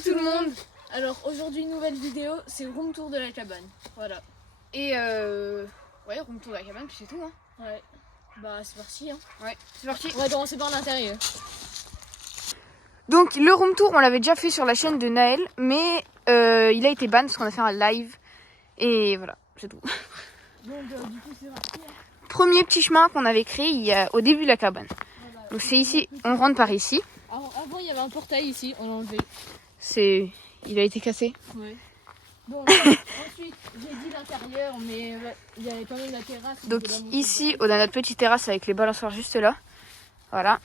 tout le monde. Alors aujourd'hui nouvelle vidéo, c'est room tour de la cabane. Voilà. Et ouais, room tour de la cabane, puis c'est tout hein. Ouais. Bah c'est parti hein. Ouais, c'est parti. On va commencer par l'intérieur. Donc le room tour, on l'avait déjà fait sur la chaîne de Naël, mais il a été ban parce qu'on a fait un live. Et voilà, c'est tout. Donc du coup c'est parti. Premier petit chemin qu'on avait créé au début de la cabane. Voilà. Donc c'est ici, on rentre par ici. Alors, avant il y avait un portail ici, on l'a enlevé. Il a été cassé. Ouais. Bon, ensuite j'ai dit l'intérieur, mais il y avait quand même la terrasse. Donc ici, on a notre petite terrasse avec les balançoires juste là. Voilà.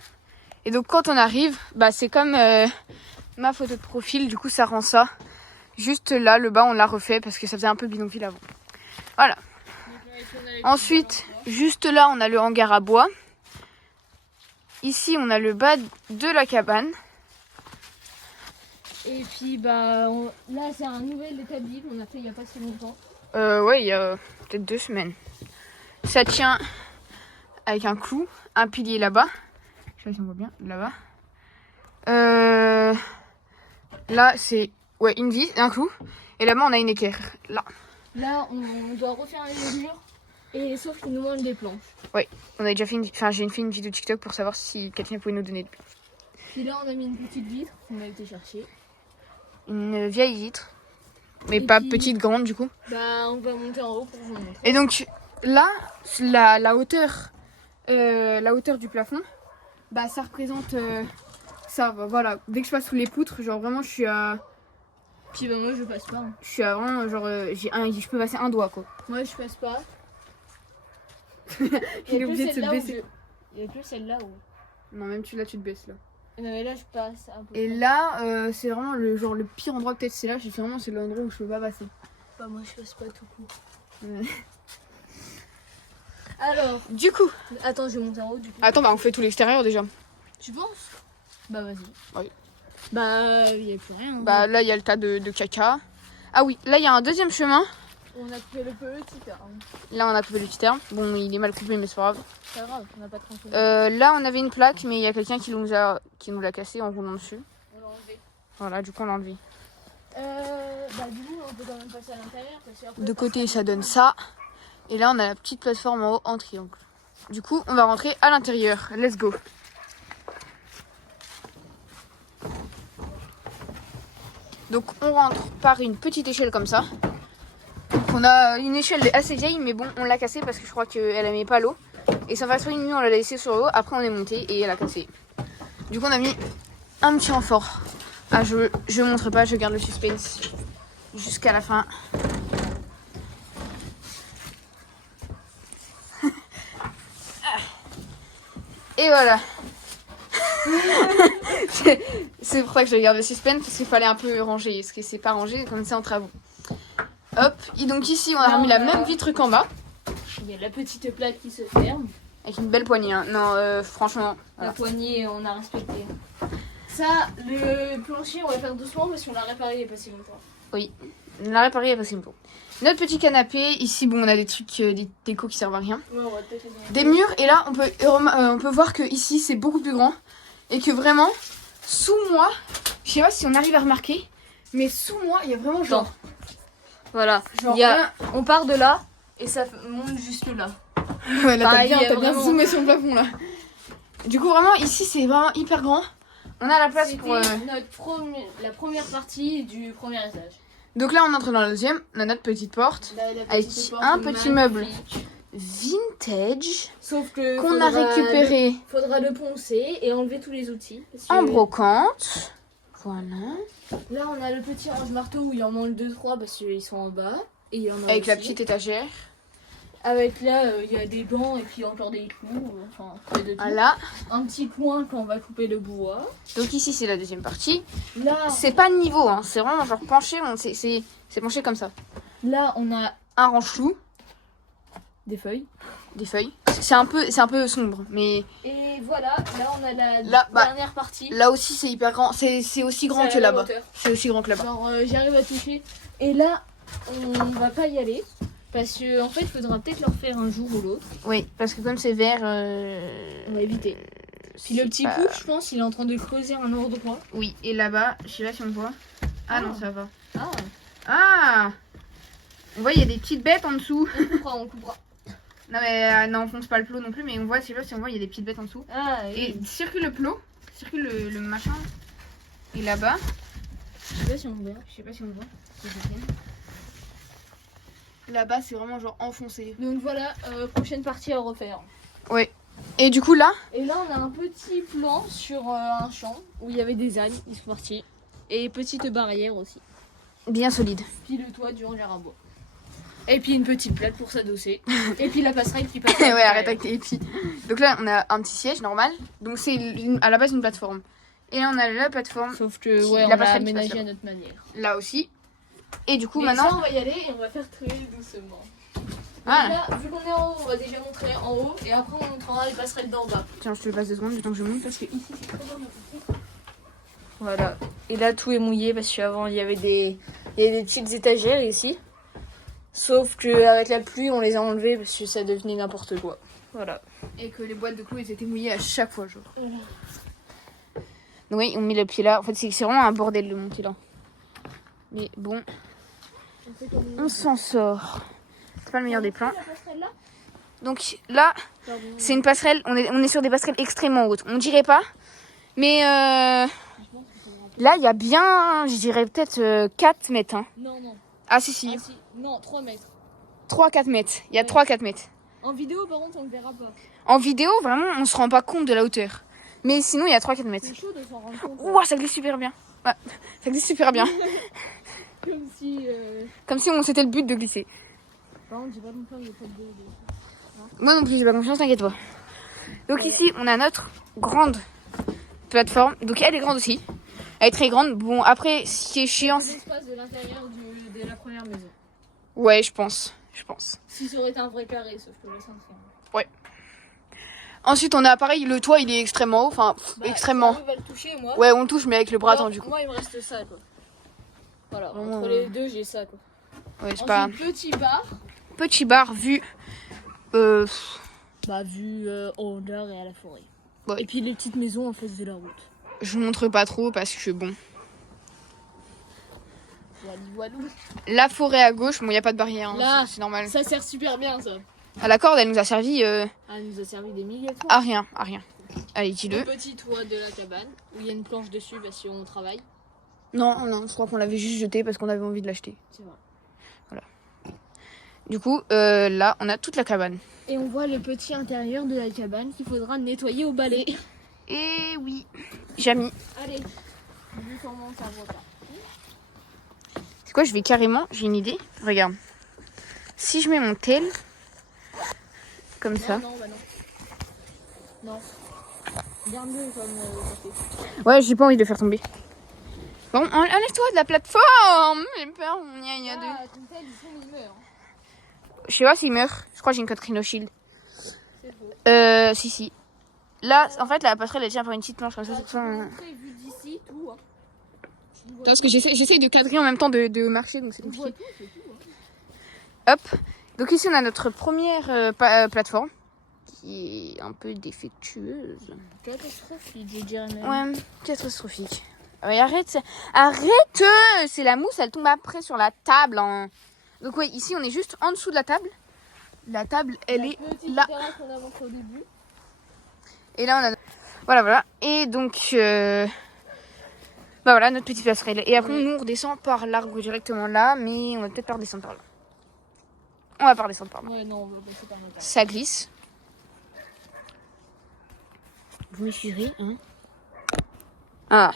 Et donc quand on arrive, bah c'est comme ma photo de profil, du coup ça rend ça. Juste là, le bas on l'a refait parce que ça faisait un peu bidonville avant. Voilà. Ensuite, juste là on a le hangar à bois. Ici on a le bas de la cabane. Et puis bah là c'est un nouvel établi qu'on a fait il n'y a pas si longtemps. Ouais, il y a peut-être 2 semaines. Ça tient avec un clou, un pilier là-bas. Je sais pas si on voit bien, là-bas. Là, c'est une vis, un clou. Et là-bas, on a une équerre. Là. Là, on doit refaire les murs. Et sauf qu'il nous manque des planches. Oui, on a déjà fait j'ai fait une vidéo TikTok pour savoir si quelqu'un pouvait nous donner des planches. Puis là, on a mis une petite vitre qu'on a été chercher. Une vieille vitre. Mais Et pas puis, petite, grande du coup. Bah, on va monter en haut pour vous montrer. Et donc, là, la hauteur du plafond, bah ça représente ça, voilà. Dès que je passe sous les poutres, genre vraiment je suis à... Puis bah moi je passe pas. Hein. Je suis à vraiment genre, je peux passer un doigt quoi. Moi je passe pas. Il est obligé de se baisser. Il y a que celle-là où... Non, même là tu te baisses là. Non mais là je passe un peu. Et là, c'est vraiment le pire endroit peut-être, c'est là, c'est l'endroit où je peux pas passer. Bah moi je passe pas tout court. Alors, du coup... Attends, je vais monter en haut du coup. Attends, bah on fait tout l'extérieur déjà. Tu penses? Bah vas-y. Oui. Bah il y a plus rien. Hein. Bah là il y a le tas de caca. Ah oui, là il y a un deuxième chemin. On a coupé le petit terme. Là on a coupé le petit terme. Bon, il est mal coupé mais c'est pas grave. C'est pas grave, on n'a pas tranché. Là on avait une plaque mais il y a quelqu'un qui nous l'a cassé en roulant dessus. On l'a enlevé. Voilà, du coup on l'a enlevé. Bah du coup on peut quand même passer à l'intérieur. De côté ça donne ça. Et là on a la petite plateforme en haut en triangle. Du coup on va rentrer à l'intérieur. Let's go. Donc on rentre par une petite échelle comme ça. Donc on a une échelle assez vieille mais bon on l'a cassée parce que je crois qu'elle aimait pas l'eau. Et ça va faire une nuit on l'a laissée sur l'eau. Après on est monté et elle a cassé. Du coup on a mis un petit renfort. Ah je montre pas, je garde le suspense jusqu'à la fin. Et voilà. C'est pour ça que je garde le suspense parce qu'il fallait un peu ranger. Parce que c'est pas rangé comme ça en travaux. Hop. Et donc ici on a remis la même vitre qu'en bas. Il y a la petite plaque qui se ferme. Avec une belle poignée. Hein. Non, franchement. La Voilà. poignée, on a respecté. Ça, le plancher, on va faire doucement parce qu'on l'a réparé il n'y a pas si longtemps. Oui. On l'a réparé il y a pas si longtemps. Notre petit canapé. Ici, bon, on a des trucs, des décos qui servent à rien. Ouais, on va peut-être les Des murs. Et là, on peut voir que ici c'est beaucoup plus grand. Et que vraiment, sous moi, je sais pas si on arrive à remarquer, mais sous moi, il y a vraiment genre. Voilà. Genre, on part de là et ça monte juste là. Ouais, là, Pareil, t'as bien vraiment... zoomé sur le plafond là. Du coup, vraiment, ici c'est vraiment hyper grand. On a la place pour. La première partie du premier étage. Donc là, on entre dans la deuxième. On a notre petite porte La avec petite porte un petit meuble vintage sauf que qu'on a récupéré faudra le poncer et enlever tous les outils. en brocante. Voilà. Là, on a le petit range-marteau où il en manque 2-3 parce qu'ils sont en bas. Et il y en a Avec la aussi. petite étagère. Avec là, il y a des bancs et puis encore des clous. Enfin, il y a de tout. Voilà. Un petit coin quand on va couper le bois. Donc ici, c'est la deuxième partie. Là, C'est pas niveau, hein. C'est vraiment genre penché. C'est penché comme ça. là, on a Un range-clou, des feuilles. des feuilles. C'est un peu sombre, mais Et voilà, là, on a la Là, bah, dernière partie. là aussi c'est hyper grand. C'est aussi grand C'est que à la là-bas. hauteur. C'est aussi grand que là-bas. Genre, j'arrive à toucher. Et là, on va pas y aller. Parce que en fait, il faudra peut-être leur faire un jour ou l'autre. Oui, parce que comme c'est vert, On va éviter. Puis le sais petit pas. pouce, je pense, il est en train de creuser un endroit. Oui, et là-bas, je sais pas si on voit. Ah non, ça va. Ah, Ah, on voit, il y a des petites bêtes en dessous. on coupera, on coupera. Non mais n'enfonce pas le plot non plus, mais on voit, je sais pas si on voit, il y a des petites bêtes en dessous. Ah, Et oui. circule le plot, circule le machin. Et là-bas, Je sais pas si on voit. je sais pas si on voit. Là-bas, c'est vraiment genre enfoncé. Donc voilà, prochaine partie à refaire. Ouais. Et du coup là, Et là, on a un petit plan sur un champ où il y avait des ânes, ils sont partis. Et petite barrière aussi. bien solide. Puis le toit du hangar à bois. Et puis une petite plate pour s'adosser. Et puis la passerelle qui passe. Ouais, arrête avec tes épis. Donc là, on a un petit siège normal. Donc c'est à la base une plateforme. Et là, on a la plateforme Sauf que, Qui- ouais, la on l'a passerelle qui aménagé passe à notre manière. là aussi. Et du coup, Mais maintenant. ça, on va y aller et on va faire très doucement. Ah. Déjà, vu qu'on est en haut, on va déjà montrer en haut. Et après, on montrera les passerelles d'en bas. Tiens, je te le passe 2 secondes, du temps que je monte. Parce que ici, c'est trop bien. Voilà. Et là, tout est mouillé parce qu'avant, il y avait des petites étagères ici. Sauf qu'avec la pluie, on les a enlevées parce que ça devenait n'importe quoi. Voilà. Et que les boîtes de clous, elles étaient mouillées à chaque fois, genre. Donc oui, on met le pied là. En fait, c'est vraiment un bordel de monter là. Mais bon, on s'en sort. C'est pas le meilleur des plans. La passerelle là ? Donc là, Pardon. c'est une passerelle. On est sur des passerelles extrêmement hautes. On dirait pas. Mais là, il y a bien, je dirais peut-être 4 mètres. Hein. Non, non. Ah si, si. Ah, si. Non, 3 mètres. 3-4 mètres. Il y a Ouais. 3-4 mètres. En vidéo, par contre, on le verra pas. En vidéo, vraiment, on se rend pas compte de la hauteur. Mais sinon, il y a 3-4 mètres. C'est chaud de s'en rendre compte. Ouah, ça glisse super bien. Ouais, ça glisse super bien. Comme si. Comme si c'était le but de glisser. Par contre, j'ai pas non plus il y a pas de. Moi non plus, j'ai pas confiance, t'inquiète pas. Donc ici, on a notre grande plateforme. Donc elle est grande aussi. Elle est très grande. Bon, après, ce qui est chiant, C'est l'espace de l'intérieur de la première maison. ouais, je pense. Si ça aurait été un vrai carré, sauf que là, c'est un triangle. Ensuite, on a pareil, le toit, il est extrêmement haut. Enfin, Bah, extrêmement. ça, on va le toucher, moi. Ouais, on le touche, mais avec le bras Moi, tendu. Quoi. Moi, il me reste ça, quoi. Voilà, Vraiment, entre les deux, j'ai ça, quoi. Ouais, c'est pas. Ensuite, petit bar. Petit bar vu. Bah, vu au hangar et à la forêt. Ouais. Et puis les petites maisons en face de la route. Je montre pas trop parce que bon. Walou. La forêt à gauche, bon, il n'y a pas de barrière. Hein, Là. c'est normal. Ça sert super bien, ça. À la corde, elle nous a servi Ah, elle nous a servi des milliers de fois. à rien. Allez, dis-le. Le petit toit de la cabane, où il y a une planche dessus parce qu'on travaille. Non, non, je crois qu'on l'avait juste jeté parce qu'on avait envie de l'acheter. C'est vrai. Du coup, là, on a toute la cabane. Et on voit le petit intérieur de la cabane qu'il faudra nettoyer au balai. Et oui, Jamy. Allez, vu comment ça voit pas. C'est quoi, je vais carrément, j'ai une idée. Regarde. Si je mets mon tel, comme ça. Non, bah non. Non. Garde-le comme ça fait. Ouais, j'ai pas envie de le faire tomber. Bon, enlève-toi de la plateforme. J'ai peur, il y a deux. Ah, ton tel, il meurt. Je sais pas s'il meurt. Je crois que j'ai une code Rhino Shield. C'est faux. Si. Là, en fait, la passerelle, elle tient par une petite planche comme ça. Ah, C'est tu pas peux un- montrer, vu d'ici, tout. Hein. Tu vois Parce que j'essaye de cadrer en même temps de marcher, donc c'est on voit compliqué. tout, c'est tout. Hein. Hop. Donc ici, on a notre première plateforme qui est un peu défectueuse. Catastrophique, je dirais même. Ouais, catastrophique. Ouais, arrête, c'est la mousse, elle tombe après sur la table. Hein. Donc ouais, ici, on est juste en dessous de la table. La table, elle est là. Qu'on a montré au début. Et là, on a... Voilà. Et donc... Bah voilà, notre petite passerelle. Et après, nous, on redescend par l'arbre directement là. Mais on va peut-être pas redescendre par là. On va pas redescendre par là. Ouais, non, on va passer par là. Ça glisse. Vous m'excuserez, hein? Ah.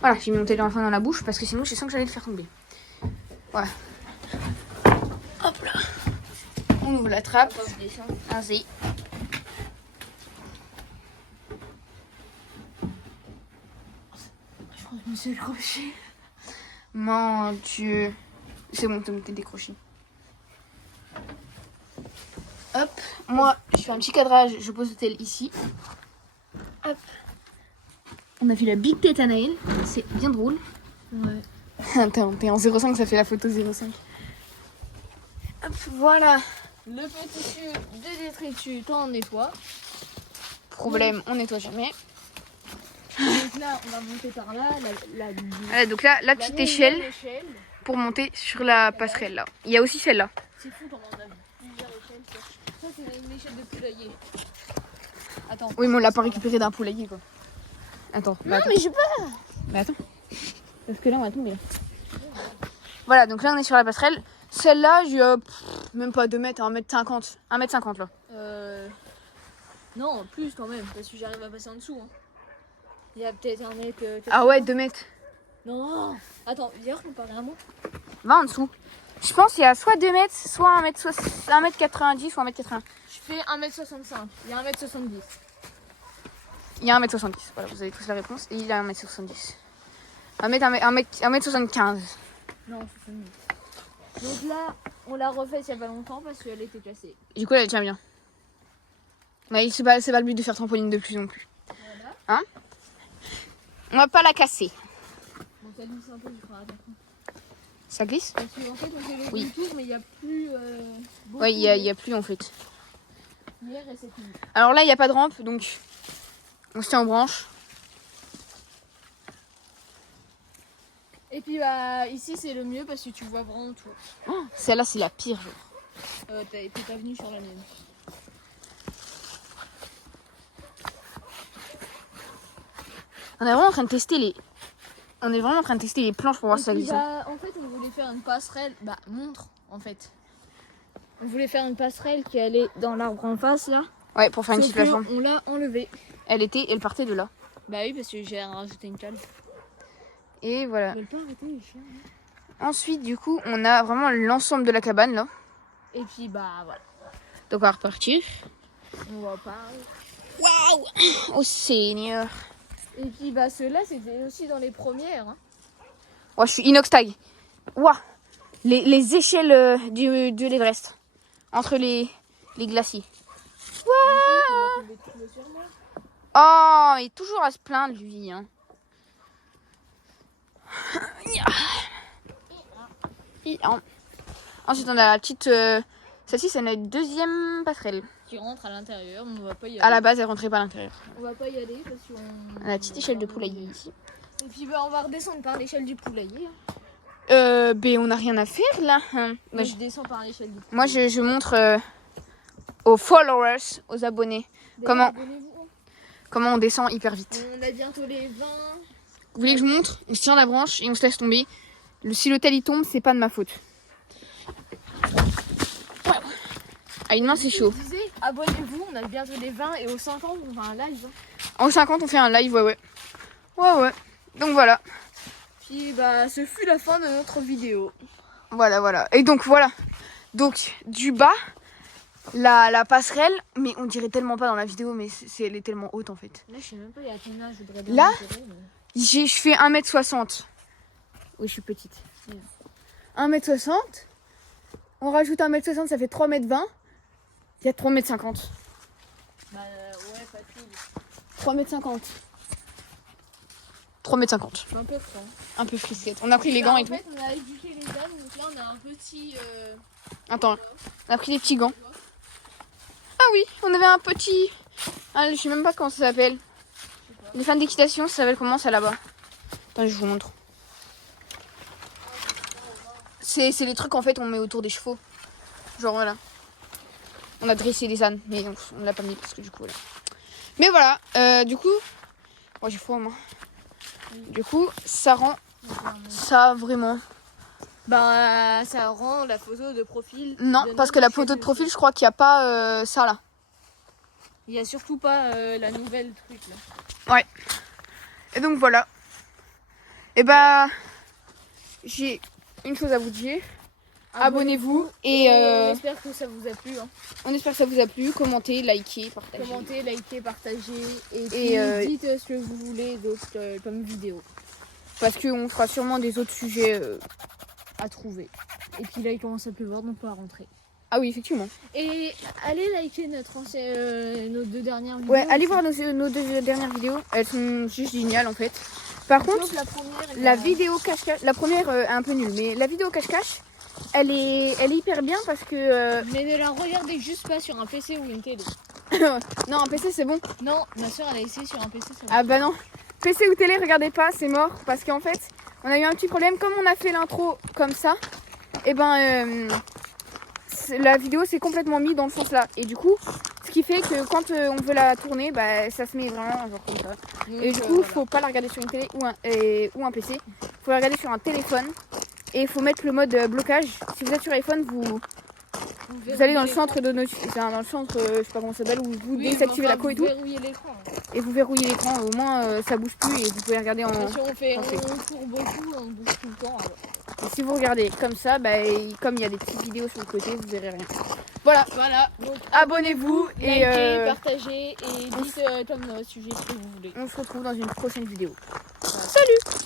Voilà, j'ai mis mon téléphone dans la bouche parce que sinon je sens que j'allais le faire tomber. Voilà. Hop là. On ouvre la trappe. Vas-y. Je crois que je me suis accrochée. Mon Dieu. C'est bon, t'es décroché. Hop. Moi, je fais un petit cadrage. Je pose le tel ici. Hop. On a vu la big tête à Naël. C'est bien drôle. Ouais. Attends, t'es en 0,5, ça fait la photo 0,5. Hop, voilà. Le petit fût de détritus, toi on nettoie. Problème, on nettoie jamais. Donc là, on va monter par là. Voilà, donc là, la petite échelle pour monter sur la passerelle là. Il y a aussi celle-là. C'est fou comment on a plusieurs échelles. Ça, c'est une échelle de poulailler. Attends. Oui, mais on l'a pas récupéré d'un poulailler quoi. Attends. Non, mais j'ai pas. Mais attends. Parce que là, on va tomber. Voilà, donc là, on est sur la passerelle. Celle-là, même pas 2 mètres, 1m50. 1m50 là. Non, plus quand même, parce que j'arrive à passer en dessous. Hein. Il y a peut-être un mec. Ah ouais, 2 mètres. Non. Attends, hier, on parlait à moi. Va en dessous. Je pense qu'il y a soit 2 mètres, soit 1m90 ou 1m80. Je fais 1m65. Il y a 1m70. Il y a 1m70. Voilà, vous avez tous la réponse. Et il y a 1m70. 1m75. Non, 70. Donc là, on l'a refaite il y a pas longtemps parce qu'elle était cassée. Du coup, elle tient bien. Mais c'est pas le but de faire trampoline de plus non plus. Voilà. Hein? On va pas la casser. Donc ça glisse un peu, il faudra attention. Ça glisse? Parce qu'en fait, on fait le Oui. tour, mais il n'y a plus. Ouais, il y a plus en fait. Hier et cette nuit. Alors là, il n'y a pas de rampe, donc on se tient aux branches. Et puis bah ici c'est le mieux parce que tu vois vraiment tout. Oh, celle-là, c'est la pire. Genre. T'es pas venu sur la mienne. On est vraiment en train de tester les planches pour voir si ça glisse. Bah, en fait, on voulait faire une passerelle. Bah, montre en fait. On voulait faire une passerelle qui allait dans l'arbre en face là. Ouais, pour faire une Sauf petite plateforme. on l'a enlevée. Elle partait de là. Bah oui, parce que j'ai rajouté une cale. Et voilà. Ils veulent pas arrêter les chiens. Ensuite, du coup, on a vraiment l'ensemble de la cabane là. Et puis bah voilà. Donc on va repartir. On va pas. Waouh! Oh Seigneur! Et puis bah ceux-là c'était aussi dans les premières. Hein. Ouais, je suis inox tag. Waouh! Les échelles de l'Everest. Entre les glaciers. Ouais. Oh, il est toujours à se plaindre lui. Hein. Ensuite, on a la petite. Celle-ci, c'est notre deuxième passerelle. Qui rentre à l'intérieur, mais on va pas y aller. À la base, elle rentrait pas à l'intérieur. On va pas y aller parce qu'on. On a la petite échelle de poulailler ici. Et puis bah on va redescendre par l'échelle du poulailler. Ben, on n'a rien à faire là. Moi je descends par l'échelle du poulailler. Moi, je montre aux followers, aux abonnés, comment on descend hyper vite. On a bientôt les 20. Vous voulez que je vous montre? On se tient la branche et on se laisse tomber. Si l'hôtel il tombe, c'est pas de ma faute. Ouais. À une main, c'est chaud. Je disais, abonnez-vous, on a bientôt les 20 et aux 50 on fait un live. En 50, on fait un live, ouais. Ouais. Donc voilà. Puis bah ce fut la fin de notre vidéo. Voilà. Et donc voilà. Donc du bas, la passerelle, mais on dirait tellement pas dans la vidéo, mais elle est tellement haute en fait. Là je sais même pas, il y a ton âge, je voudrais bien Là, l'intérêt, mais... je fais 1m60. Oui, je suis petite. 1m60. On rajoute 1m60, ça fait 3m20. Il y a 3m50. Bah ouais, pas tout. 3m50. 3m50. Je suis un peu franc. Un peu frisquette. On a pris les gants et tout. En fait, on a éduqué les dames, donc là on a un petit... Attends, on a pris des petits gants. Ah oui, on avait un petit... Ah, je sais même pas comment ça s'appelle. Les fans d'équitation, ça s'appelle comment ça là-bas? Attends, je vous montre. C'est les trucs en fait on met autour des chevaux. Genre voilà. On a dressé des ânes, mais on l'a pas mis parce que du coup voilà. Mais voilà, du coup... Oh, j'ai froid aux mains. Du coup, ça rend ça vraiment... Bah ça rend la photo de profil... Non, parce que la photo de profil, je crois qu'il n'y a pas ça là. Il n'y a surtout pas la nouvelle truc là. Ouais. Et donc voilà. Et bah... J'ai une chose à vous dire. Abonnez-vous et on espère que ça vous a plu. Hein. On espère que ça vous a plu. Commentez, likez, partagez. Commentez, likez, partagez et puis dites ce que vous voulez d'autres comme vidéo. Parce qu'on fera sûrement des autres sujets à trouver. Et puis là il commence à pleuvoir donc on va rentrer. Ah oui, effectivement. Et allez liker nos 2 dernières vidéos. Ouais, allez voir nos 2 dernières vidéos. Elles sont juste géniales en fait. Par contre, la première, la vidéo cache-cache, la première est un peu nulle, mais la vidéo cache-cache, elle est hyper bien parce que... Mais ne la regardez juste pas sur un PC ou une télé. non, un PC c'est bon. Non, ma soeur elle a essayé sur un PC. Ah bah non. PC ou télé, regardez pas, c'est mort. Parce qu'en fait, on a eu un petit problème. Comme on a fait l'intro comme ça, et ben la vidéo s'est complètement mise dans le sens là. Et du coup, ce qui fait que quand on veut la tourner, bah ça se met vraiment genre comme ça. Donc, Et du coup, faut pas la regarder sur une télé ou un PC. Faut la regarder sur un téléphone. Et il faut mettre le mode blocage. Si vous êtes sur iPhone, vous allez dans le centre de notification, dans le centre, je sais pas comment ça s'appelle, où vous désactivez la co et tout. Vous verrouillez l'écran. Et vous verrouillez l'écran, au moins ça bouge plus et vous pouvez regarder en... Si on français. court beaucoup, on bouge tout le temps. Alors. Et si vous regardez comme ça, bah, comme il y a des petites vidéos sur le côté, vous verrez rien. Voilà, Voilà, donc abonnez-vous et likez, partagez et dites comme sujet ce que vous voulez. on se retrouve dans une prochaine vidéo. Voilà. Salut!